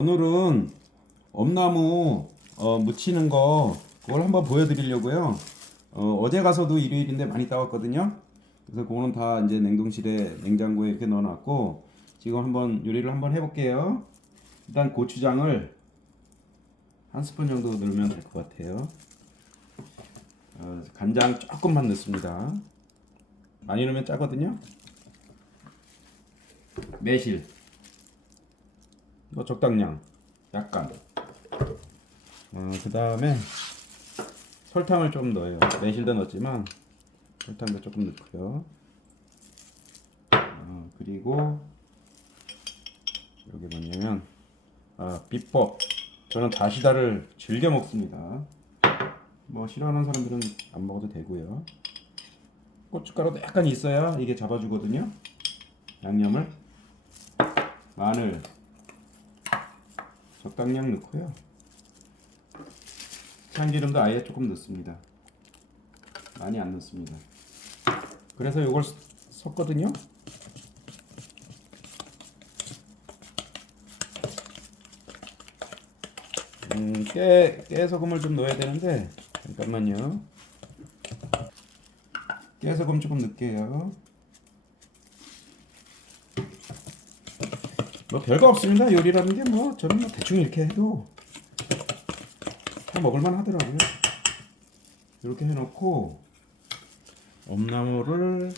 오늘은 엄나무 어, 묻히는 거 그걸 한번 보여드리려고요. 어, 제 가서도 일요일인데 많이 따왔거든요. 그래서 그거는 다 이제 냉동실에 냉장고에 이렇게 넣어놨고 지금 한번 요리를 한번 해볼게요. 일단 고추장을 한 스푼 정도 넣으면 될 것 같아요. 어, 간장 조금만 넣습니다. 많이 넣으면 짜거든요. 매실 뭐 적당량 약간. 어, 그 다음에 설탕을 좀 넣어요. 매실도 넣었지만 설탕도 조금 넣고요. 어, 그리고 여기 뭐냐면 아, 비법. 저는 다시다를 즐겨 먹습니다. 뭐 싫어하는 사람들은 안 먹어도 되고요. 고춧가루도 약간 있어야 이게 잡아주거든요. 양념을. 마늘 적당량 넣고요. 참기름도 아예 조금 넣습니다. 많이 안 넣습니다. 그래서 이걸 섞거든요. 음, 깨, 깨소금을 좀 넣어야 되는데 잠깐만요. 깨소금 조금 넣을게요. 뭐 별거 없습니다. 요리라는 게 뭐 저는 뭐 대충 이렇게 해도 다 먹을만 하더라고요. 이렇게 해놓고 엄나무를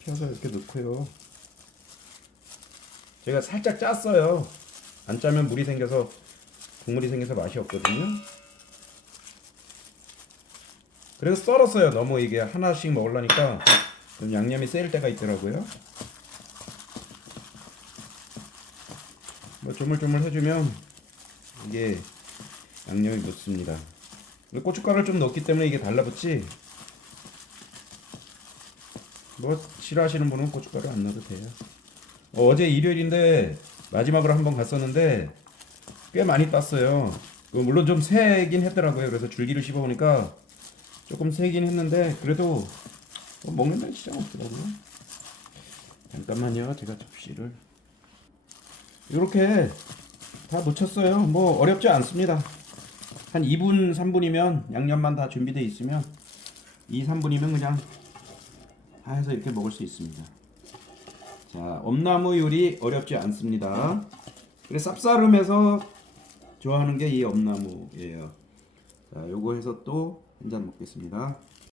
펴서 이렇게 넣고요. 제가 살짝 짰어요. 안 짜면 물이 생겨서 국물이 생겨서 맛이 없거든요. 그래서 썰었어요. 너무 이게 하나씩 먹으려니까 좀 양념이 세일 때가 있더라고요. 뭐 조물조물 해주면 이게 양념이 묻습니다. 고춧가루를 좀 넣기 때문에 이게 달라붙지. 뭐 싫어하시는 분은 고춧가루 안 넣어도 돼요. 어, 제 일요일인데 마지막으로 한 번 갔었는데 꽤 많이 땄어요. 그 물론 좀 세긴 했더라고요. 그래서 줄기를 씹어보니까 조금 세긴 했는데 그래도 뭐 먹는 데는 지장 없더라고요. 잠깐만요. 제가 접시를 이렇게 다 놓쳤어요. 뭐 어렵지 않습니다. 한 2분, 3분이면 양념만 다 준비되어 있으면 2, 3분이면 그냥 다 해서 이렇게 먹을 수 있습니다. 자, 엄나무 요리 어렵지 않습니다. 그래 쌉싸름해서 좋아하는 게 이 엄나무예요. 자, 요거 해서 또 한 잔 먹겠습니다.